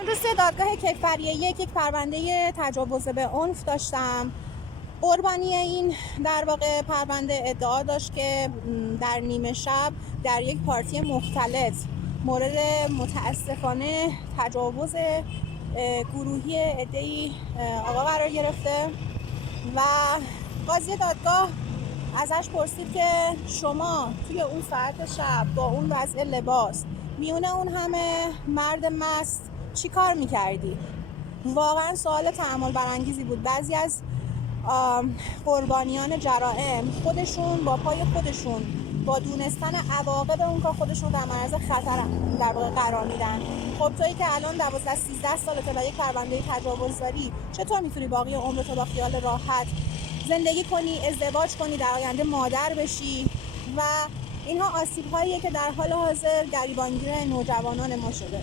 امروز دادگاه کیفریه یک پرونده تجاوز به عنف داشتم. قربانی این در واقع پرونده ادعا داشت که در نیمه شب در یک پارتی مختلط مورد متاسفانه تجاوز گروهی عده‌ای آقا قرار گرفته و قاضی دادگاه ازش پرسید که شما توی اون ساعت شب با اون وضع لباس میونه اون همه مرد مست چی کار میکردی؟ واقعا سوال تأمل برانگیزی بود. بعضی از قربانیان جرائم خودشون با پای خودشون با دونستن عواقب اون کار خودشون در معرض خطر در واقع قرار میدن. خب تویی که الان 12-13 سالته و یک پرونده تجاوز داری، چطور میتونی باقی عمرتو با خیال راحت زندگی کنی، ازدواج کنی، در آینده مادر بشی؟ و اینها آسیب هاییه که در حال حاضر گریبانگیر نوجوانان ما شده.